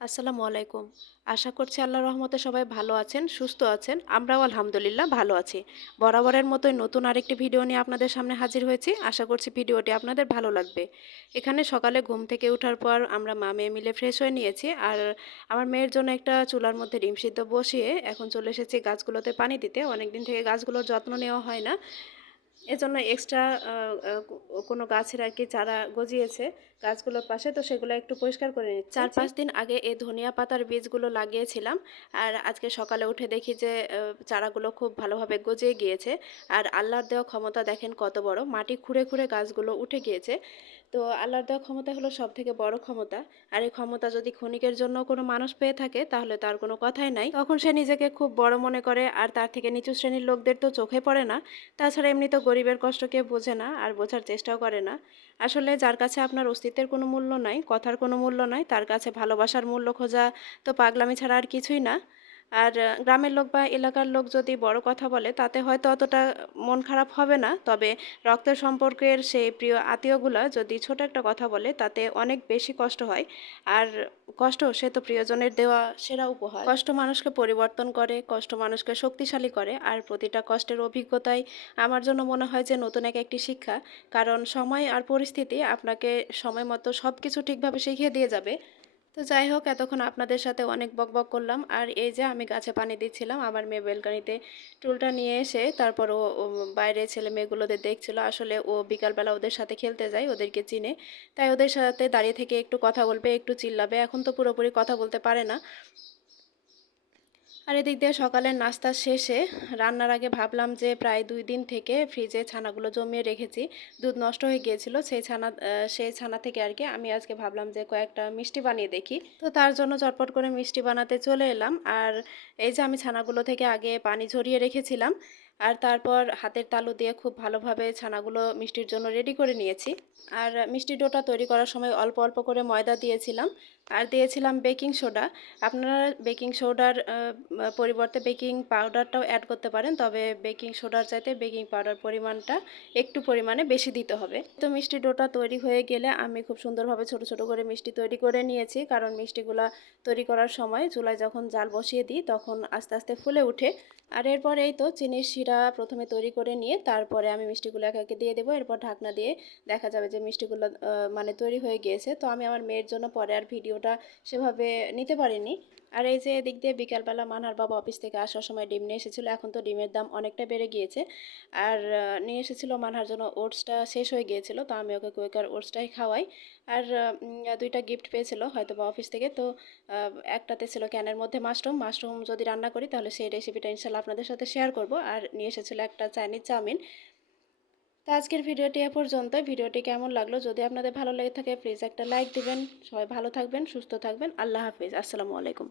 আসসালামু আলাইকুম। আশা করছি আল্লাহর রহমতে সবাই ভালো আছেন, সুস্থ আছেন। আমরাও আলহামদুলিল্লাহ ভালো আছি। বরাবরের মতোই নতুন আরেকটি ভিডিও নিয়ে আপনাদের সামনে হাজির হয়েছি। আশা করছি ভিডিওটি আপনাদের ভালো লাগবে। এখানে সকালে ঘুম থেকে ওঠার পর আমরা মা মেয়ে মিলে ফ্রেশ হয়ে নিয়েছি। আর আমার মেয়ের জন্য একটা চুলার মধ্যে ডিম সিদ্ধ বসিয়ে এখন চলে এসেছি গাছগুলোতে পানি দিতে। অনেকদিন থেকে গাছগুলোর যত্ন নেওয়া হয় না। এজন্য এক্সট্রা কোনো গাছের আর কি চারা গজিয়েছে গাছগুলোর পাশে, তো সেগুলো একটু পরিষ্কার করে নিচ্ছি। 4-5 দিন আগে এই ধনিয়া পাতার বীজগুলো লাগিয়েছিলাম, আর আজকে সকালে উঠে দেখি যে চারাগুলো খুব ভালোভাবে গজিয়ে গিয়েছে। আর আল্লাহর দেওয়া ক্ষমতা দেখেন কত বড়, মাটি খুঁড়ে খুঁড়ে গাছগুলো উঠে গিয়েছে। তো আল্লাহর দেওয়া ক্ষমতা হলো সব থেকে বড় ক্ষমতা। আর এই ক্ষমতা যদি ক্ষণিকের জন্য কোনো মানুষ পেয়ে থাকে তাহলে তার কোনো কথাই নাই, তখন সে নিজেকে খুব বড় মনে করে, আর তার থেকে নিচু শ্রেণীর লোকদের তো চোখে পড়ে না। তাছাড়া এমনি তো গরিবের কষ্ট কেউ বোঝে না আর বোঝার চেষ্টাও করে না। আসলে যার কাছে আপনার অস্তিত্বের কোনো মূল্য নাই, কথার কোনো মূল্য নাই, তার কাছে ভালোবাসার মূল্য খোঁজা তো পাগলামি ছাড়া আর কিছুই না। আর গ্রামের লোক বা এলাকার লোক যদি বড় কথা বলে তাতে হয়তো অতটা মন খারাপ হবে না, তবে রক্তের সম্পর্কের সেই প্রিয় আত্মীয়গুলা যদি ছোট একটা কথা বলে তাতে অনেক বেশি কষ্ট হয়। আর কষ্ট সে তো প্রিয়জনের দেওয়া সেরা উপহার। কষ্ট মানুষকে পরিবর্তন করে, কষ্ট মানুষকে শক্তিশালী করে, আর প্রতিটা কষ্টের অভিজ্ঞতাই আমার জন্য মনে হয় যে নতুন একটি শিক্ষা। কারণ সময় আর পরিস্থিতি আপনাকে সময় মতো সব কিছু ঠিকভাবে শিখিয়ে দিয়ে যাবে। তো যাই হোক, এতক্ষণ আপনাদের সাথে অনেক বকবক করলাম, আর এই যে আমি গাছে পানি দিচ্ছিলাম। আমার মেয়ে বেলকানিতে টুলটা নিয়ে এসে তারপর ও বাইরে ছেলে মেয়েগুলোদের দেখছিল। আসলে ও বিকালবেলা ওদের সাথে খেলতে যায়, ওদেরকে চিনে, তাই ওদের সাথে দাঁড়িয়ে থেকে একটু কথা বলবে, একটু চিল্লাবে। এখন তো পুরোপুরি কথা বলতে পারে না। আর এদিক দিয়ে সকালের নাস্তা শেষে রান্নার আগে ভাবলাম যে প্রায় 2 দিন থেকে ফ্রিজে ছানাগুলো জমিয়ে রেখেছি, দুধ নষ্ট হয়ে গিয়েছিল, সেই ছানা থেকে আর কি আমি আজকে ভাবলাম যে কয়েকটা মিষ্টি বানিয়ে দেখি। তো তার জন্য চটপট করে মিষ্টি বানাতে চলে এলাম। আর এই যে আমি ছানাগুলো থেকে আগে পানি ঝরিয়ে রেখেছিলাম, আর তারপর হাতের তালু দিয়ে খুব ভালোভাবে ছানাগুলো মিষ্টির জন্য রেডি করে নিয়েছি। আর মিষ্টি ডোটা তৈরি করার সময় অল্প অল্প করে ময়দা দিয়েছিলাম, আর দিয়েছিলাম বেকিং সোডা। আপনারা বেকিং সোডার পরিবর্তে বেকিং পাউডারটাও অ্যাড করতে পারেন, তবে বেকিং সোডার চাইতে বেকিং পাউডার পরিমাণটা একটু পরিমাণে বেশি দিতে হবে। তো মিষ্টি ডোটা তৈরি হয়ে গেলে আমি খুব সুন্দরভাবে ছোট ছোট করে মিষ্টি তৈরি করে নিয়েছি, কারণ মিষ্টিগুলা তৈরি করার সময় চুলায় যখন জাল বসিয়ে দিই তখন আস্তে আস্তে ফুলে ওঠে। আর এরপর এই তো চিনির শিরা প্রথমে তৈরি করে নিয়ে তারপরে আমি মিষ্টিগুলো একে একে দিয়ে দেবো। এরপর ঢাকনা দিয়ে দেখা যাবে যে মিষ্টিগুলো মানে তৈরি হয়ে গিয়েছে। তো আমি আমার মেয়ের জন্য পরে আর ভিডিওটা সেভাবে নিতে পারিনি। আর এই যে এদিক দিয়ে বিকালবেলা মানহার বাবা অফিস থেকে আসার সময় ডিম নিয়ে এসেছিলো। এখন তো ডিমের দাম অনেকটা বেড়ে গিয়েছে। আর নিয়ে এসেছিলো মানহার জন্য ওটসটা শেষ হয়ে গিয়েছিলো, তো আমি ওকে কুইকার ওটসটাই খাওয়াই। আর 2টা গিফট পেয়েছিল হয়তো বা অফিস থেকে। তো একটাতে ছিল ক্যানের মধ্যে মাশরুম মাশরুম যদি রান্না করি তাহলে সেই রেসিপিটা ইনশাল্লাহ আপনাদের সাথে শেয়ার করব। আর নিয়ে এসেছিলো একটা চাইনিজ চাউমিন। তো আজকের ভিডিওটি এ পর্যন্ত। ভিডিওটি কেমন লাগলো, যদি আপনাদের ভালো লেগে থাকে প্লিজ একটা লাইক দিবেন। সবাই ভালো থাকবেন, সুস্থ থাকবেন। আল্লাহ হাফিজ, আসসালামু আলাইকুম।